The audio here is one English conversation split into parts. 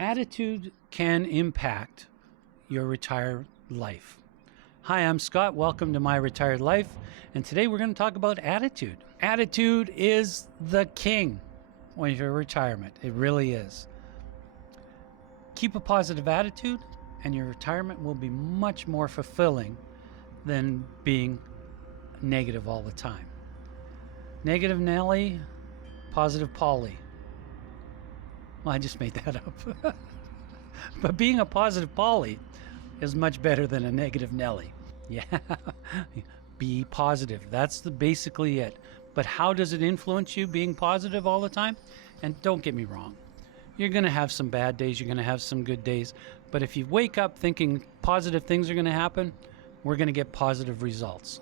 Attitude can impact your retired life. Hi, I'm Scott. Welcome to My Retired Life. And today we're going to talk about attitude. Attitude is the king when you're in retirement. It really is. Keep a positive attitude and your retirement will be much more fulfilling than being negative all the time. Negative Nelly, positive Polly. Well, I just made that up. But being a positive Polly is much better than a negative Nelly. Yeah, be positive. That's basically it. But how does it influence you being positive all the time? And don't get me wrong. You're going to have some bad days. You're going to have some good days. But if you wake up thinking positive things are going to happen, we're going to get positive results.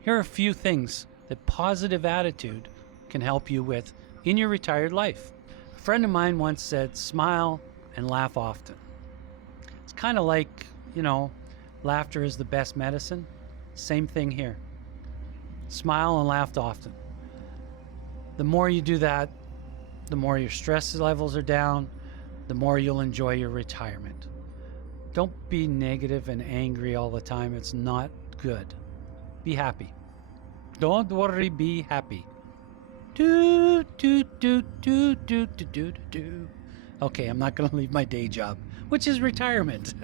Here are a few things that positive attitude can help you with in your retired life. A friend of mine once said, smile and laugh often. It's kind of like, laughter is the best medicine. Same thing here. Smile and laugh often. The more you do that, the more your stress levels are down, the more you'll enjoy your retirement. Don't be negative and angry all the time. It's not good. Be happy. Don't worry, be happy. Do, do, do, do, do, do, do, do. Okay, I'm not going to leave my day job, which is retirement.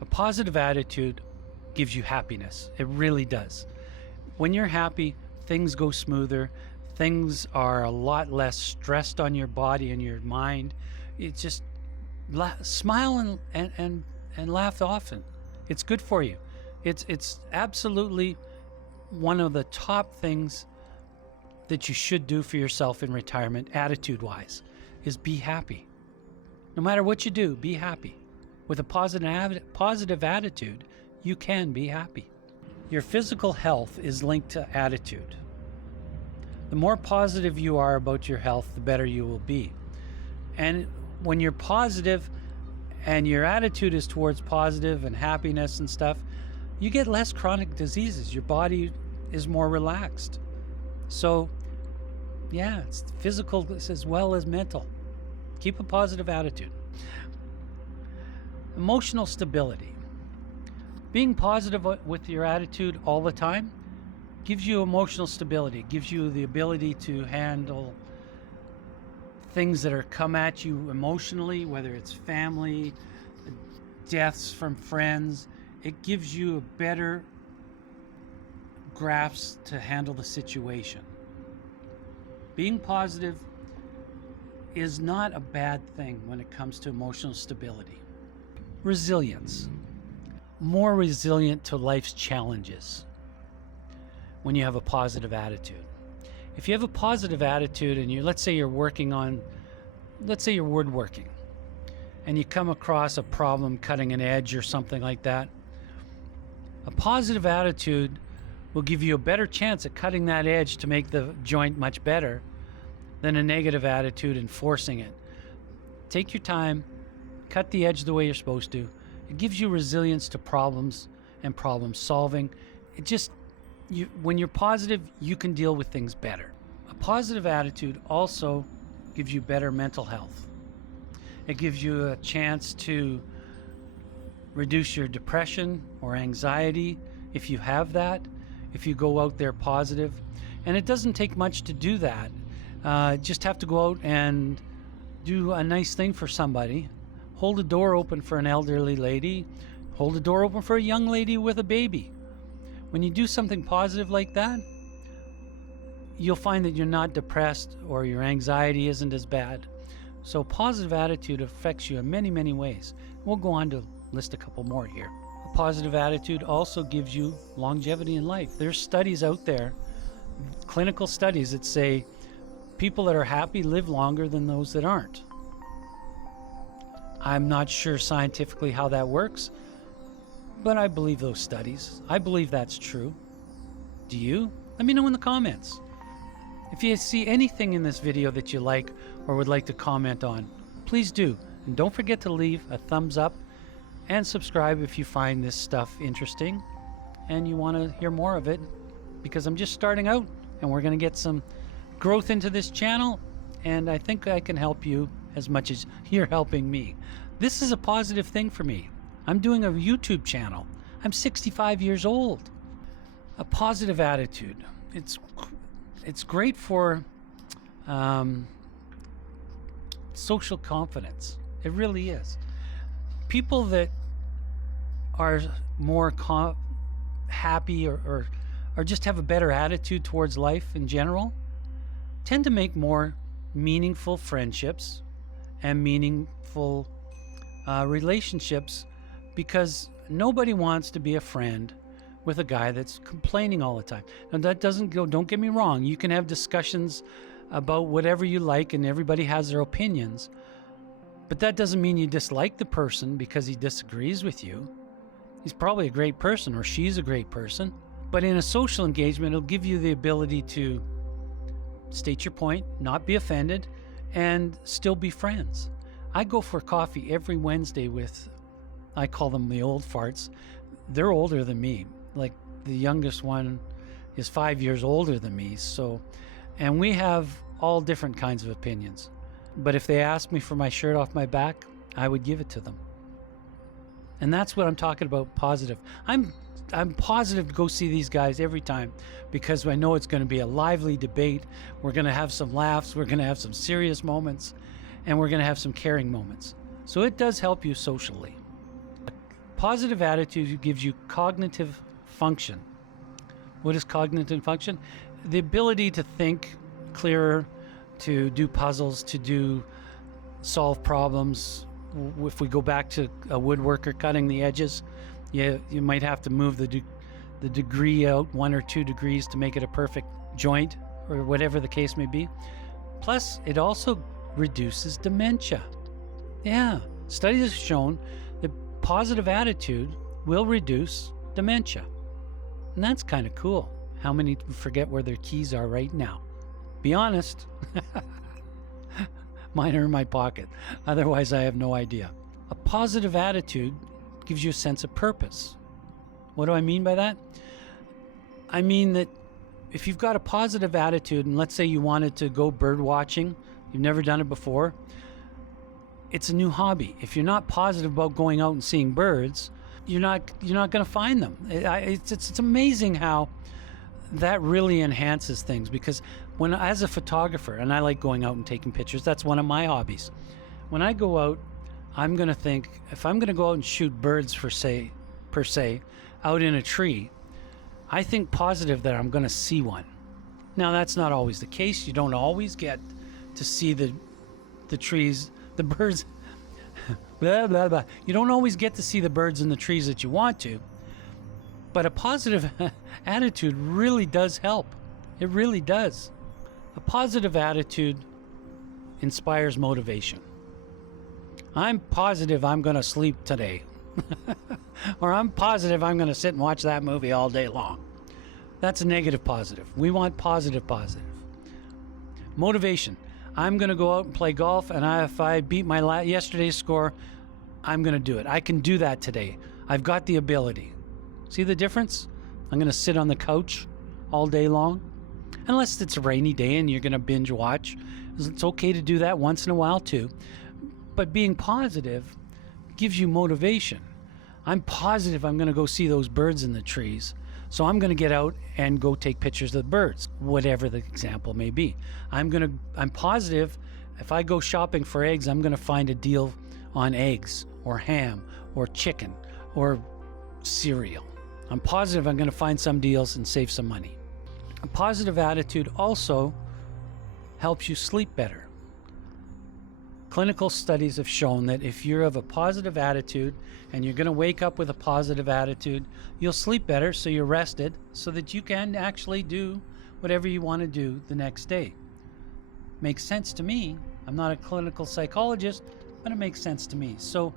A positive attitude gives you happiness. It really does. When you're happy, things go smoother. Things are a lot less stressed on your body and your mind. It's just smile and laugh often. It's good for you. It's absolutely one of the top things that you should do for yourself in retirement, attitude-wise, is be happy. No matter what you do, be happy. With a positive attitude, you can be happy. Your physical health is linked to attitude. The more positive you are about your health, the better you will be. And when you're positive and your attitude is towards positive and happiness and stuff, you get less chronic diseases. Your body is more relaxed. So, yeah, it's physical as well as mental. Keep a positive attitude. Emotional stability. Being positive with your attitude all the time gives you emotional stability. It gives you the ability to handle things that are come at you emotionally, whether it's family, deaths from friends. It gives you a better grasp to handle the situation. Being positive is not a bad thing when it comes to emotional stability. Resilience. More resilient to life's challenges when you have a positive attitude. If you have a positive attitude and let's say you're woodworking and you come across a problem cutting an edge or something like that, a positive attitude will give you a better chance at cutting that edge to make the joint much better than a negative attitude and forcing it. Take your time, cut the edge the way you're supposed to. It gives you resilience to problems and problem solving. When you're positive, you can deal with things better. A positive attitude also gives you better mental health. It gives you a chance to reduce your depression or anxiety if you have that, if you go out there positive. And it doesn't take much to do that. Just have to go out and do a nice thing for somebody. Hold a door open for an elderly lady. Hold a door open for a young lady with a baby. When you do something positive like that, you'll find that you're not depressed or your anxiety isn't as bad. So positive attitude affects you in many, many ways. We'll go on to list a couple more here. A positive attitude also gives you longevity in life. There's studies out there, clinical studies that say people that are happy live longer than those that aren't. I'm not sure scientifically how that works, but I believe those studies. I believe that's true. Do you? Let me know in the comments. If you see anything in this video that you like or would like to comment on, please do. And don't forget to leave a thumbs up and subscribe if you find this stuff interesting and you want to hear more of it, because I'm just starting out and we're going to get some growth into this channel, and I think I can help you as much as you're helping me. This is a positive thing for me. I'm doing a YouTube channel. I'm 65 years old. A positive attitude. It's great for social confidence. It really is. People that are more happy or just have a better attitude towards life in general tend to make more meaningful friendships and meaningful relationships, because nobody wants to be a friend with a guy that's complaining all the time. Now that doesn't go, don't get me wrong, you can have discussions about whatever you like and everybody has their opinions, but that doesn't mean you dislike the person because he disagrees with you. He's probably a great person, or she's a great person. But in a social engagement, it'll give you the ability to state your point, not be offended, and still be friends. I go for coffee every Wednesday with, I call them the old farts. They're older than me. Like the youngest one is 5 years older than me. And we have all different kinds of opinions. But if they asked me for my shirt off my back, I would give it to them. And that's what I'm talking about, positive. I'm positive to go see these guys every time, because I know it's going to be a lively debate. We're going to have some laughs. We're going to have some serious moments, and we're going to have some caring moments. So it does help you socially. A positive attitude gives you cognitive function. What is cognitive function? The ability to think clearer, to do puzzles, to solve problems. If we go back to a woodworker cutting the edges, you might have to move the degree out 1 or 2 degrees to make it a perfect joint, or whatever the case may be. Plus, it also reduces dementia. Yeah, studies have shown that positive attitude will reduce dementia. And that's kind of cool. How many forget where their keys are right now? Be honest. Mine are in my pocket. Otherwise, I have no idea. A positive attitude gives you a sense of purpose. What do I mean by that? I mean that if you've got a positive attitude, and let's say you wanted to go bird watching, you've never done it before, it's a new hobby. If you're not positive about going out and seeing birds, you're not going to find them. It's amazing how that really enhances things, because when, as a photographer, and I like going out and taking pictures, that's one of my hobbies. When I go out, I'm going to think, if I'm going to go out and shoot birds per se, out in a tree, I think positive that I'm going to see one. Now, that's not always the case. You don't always get to see the trees, the birds, blah, blah, blah. You don't always get to see the birds in the trees that you want to. But a positive attitude really does help. It really does. A positive attitude inspires motivation. I'm positive I'm going to sleep today. Or I'm positive I'm going to sit and watch that movie all day long. That's a negative positive. We want positive. Motivation. I'm going to go out and play golf, and if I beat my yesterday's score, I'm going to do it. I can do that today. I've got the ability. See the difference? I'm going to sit on the couch all day long. Unless it's a rainy day and you're going to binge watch. It's okay to do that once in a while too. But being positive gives you motivation. I'm positive I'm going to go see those birds in the trees. So I'm going to get out and go take pictures of the birds, whatever the example may be. I'm positive if I go shopping for eggs, I'm going to find a deal on eggs or ham or chicken or cereal. I'm positive I'm going to find some deals and save some money. A positive attitude also helps you sleep better. Clinical studies have shown that if you're of a positive attitude and you're going to wake up with a positive attitude, you'll sleep better, so you're rested, so that you can actually do whatever you want to do the next day. Makes sense to me. I'm not a clinical psychologist, but it makes sense to me. So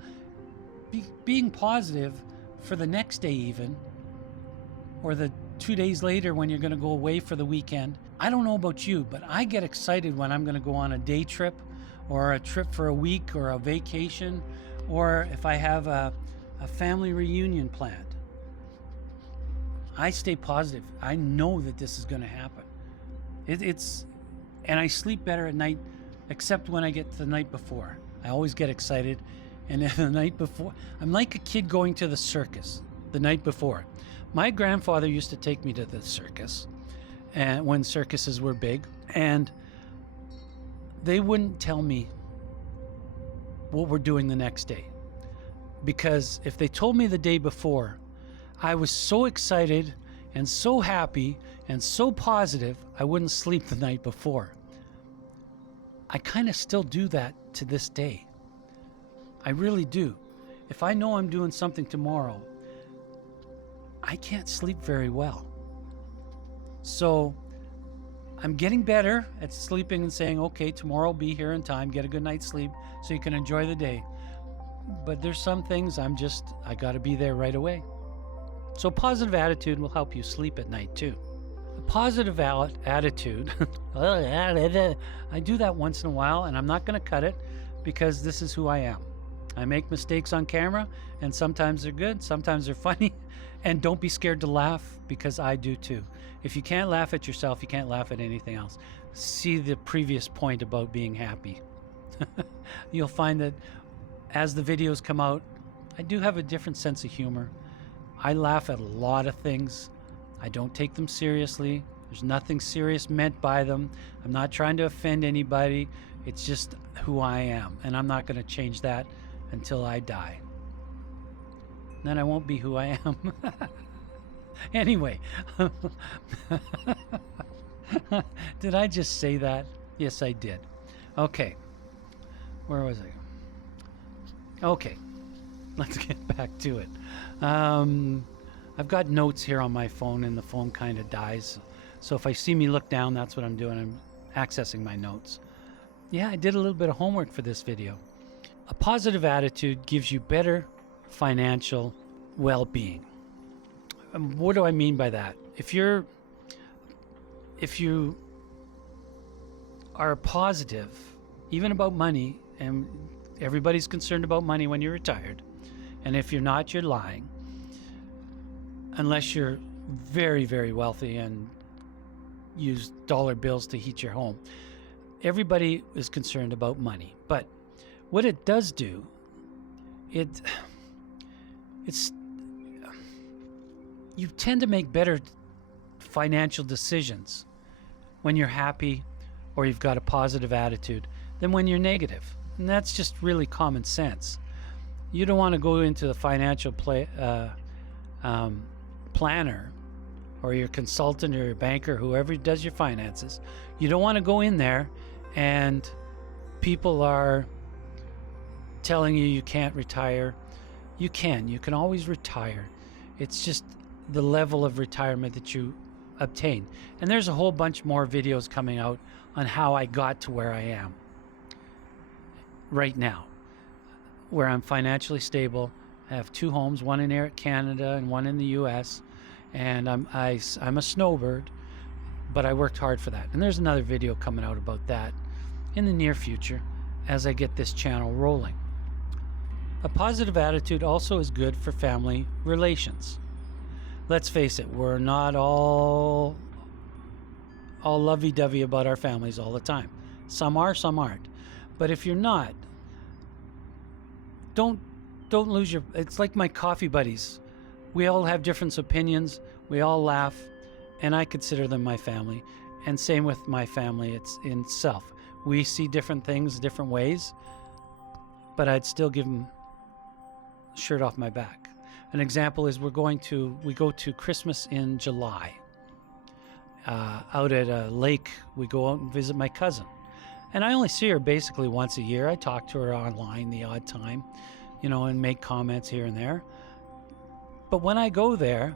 being positive for the next day even, or the 2 days later when you're going to go away for the weekend. I don't know about you, but I get excited when I'm going to go on a day trip, or a trip for a week, or a vacation, or if I have a family reunion planned. I stay positive. I know that this is going to happen. And I sleep better at night except when I get to the night before. I always get excited. And then the night before, I'm like a kid going to the circus the night before. My grandfather used to take me to the circus, and when circuses were big, and they wouldn't tell me what we're doing the next day. Because if they told me the day before, I was so excited and so happy and so positive, I wouldn't sleep the night before. I kind of still do that to this day. I really do. If I know I'm doing something tomorrow, I can't sleep very well. So I'm getting better at sleeping and saying, okay, tomorrow I'll be here in time, get a good night's sleep so you can enjoy the day. But there's some things I got to be there right away. So positive attitude will help you sleep at night too. A positive attitude, I do that once in a while, and I'm not going to cut it because this is who I am. I make mistakes on camera, and sometimes they're good, sometimes they're funny, and don't be scared to laugh because I do too. If you can't laugh at yourself, you can't laugh at anything else. See the previous point about being happy. You'll find that as the videos come out, I do have a different sense of humor. I laugh at a lot of things. I don't take them seriously. There's nothing serious meant by them. I'm not trying to offend anybody. It's just who I am, and I'm not going to change that until I die. Then I won't be who I am. Anyway, did I just say that? Yes, I did. Okay, where was I? Okay, let's get back to it. I've got notes here on my phone, and the phone kind of dies. So if I see me look down, that's what I'm doing. I'm accessing my notes. Yeah, I did a little bit of homework for this video. A positive attitude gives you better financial well-being. What do I mean by that? If you are positive, even about money, and everybody's concerned about money when you're retired, and if you're not, you're lying. Unless you're very, very wealthy and use dollar bills to heat your home. Everybody is concerned about money. But what it does do, it's you tend to make better financial decisions when you're happy or you've got a positive attitude than when you're negative. And that's just really common sense. You don't want to go into the financial planner or your consultant or your banker, whoever does your finances. You don't want to go in there and people are telling you you can't retire. You can always retire. It's just the level of retirement that you obtain. And there's a whole bunch more videos coming out on how I got to where I am right now, where I'm financially stable. I have 2 homes, one in Canada and one in the US, and I'm a snowbird, but I worked hard for that. And there's another video coming out about that in the near future as I get this channel rolling. A positive attitude also is good for family relations. Let's face it, we're not all lovey-dovey about our families all the time. Some are, some aren't. But if you're not, don't lose your... It's like my coffee buddies. We all have different opinions. We all laugh, and I consider them my family. And same with my family. It's in itself. We see different things different ways, but I'd still give them a shirt off my back. An example is we go to Christmas in July. Out at a lake, we go out and visit my cousin. And I only see her basically once a year. I talk to her online the odd time, and make comments here and there. But when I go there,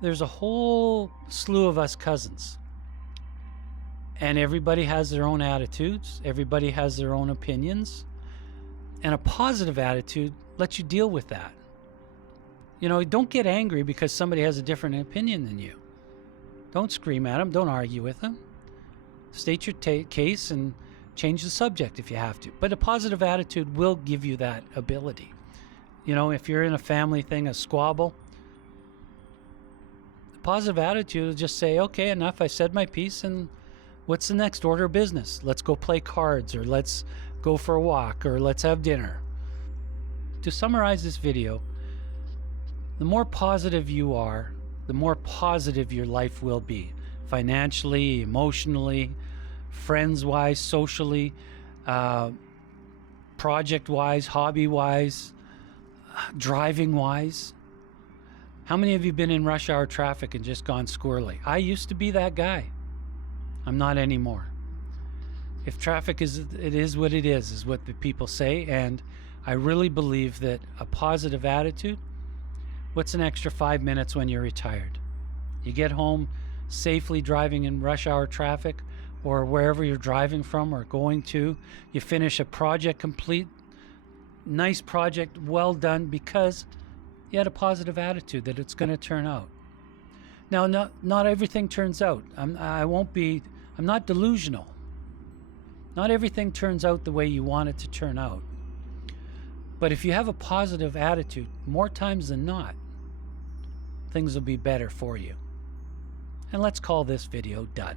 there's a whole slew of us cousins. And everybody has their own attitudes. Everybody has their own opinions. And a positive attitude lets you deal with that. Don't get angry because somebody has a different opinion than you. Don't scream at them. Don't argue with them. State your case and change the subject if you have to. But a positive attitude will give you that ability. If you're in a family thing, a squabble, a positive attitude will just say, okay, enough. I said my piece and What's the next order of business? Let's go play cards, or let's go for a walk, or let's have dinner. To summarize this video, the more positive you are, the more positive your life will be. Financially, emotionally, friends-wise, socially, project-wise, hobby-wise, driving-wise. How many of you been in rush hour traffic and just gone squirrely? I used to be that guy. I'm not anymore. If traffic it is what it is what the people say, and I really believe that a positive attitude, what's an extra 5 minutes when you're retired? You get home safely driving in rush hour traffic, or wherever you're driving from or going to, you finish a project complete, nice project, well done, because you had a positive attitude that it's going to turn out. Now, not everything turns out. I'm not delusional. Not everything turns out the way you want it to turn out. But if you have a positive attitude, more times than not, things will be better for you. And let's call this video done.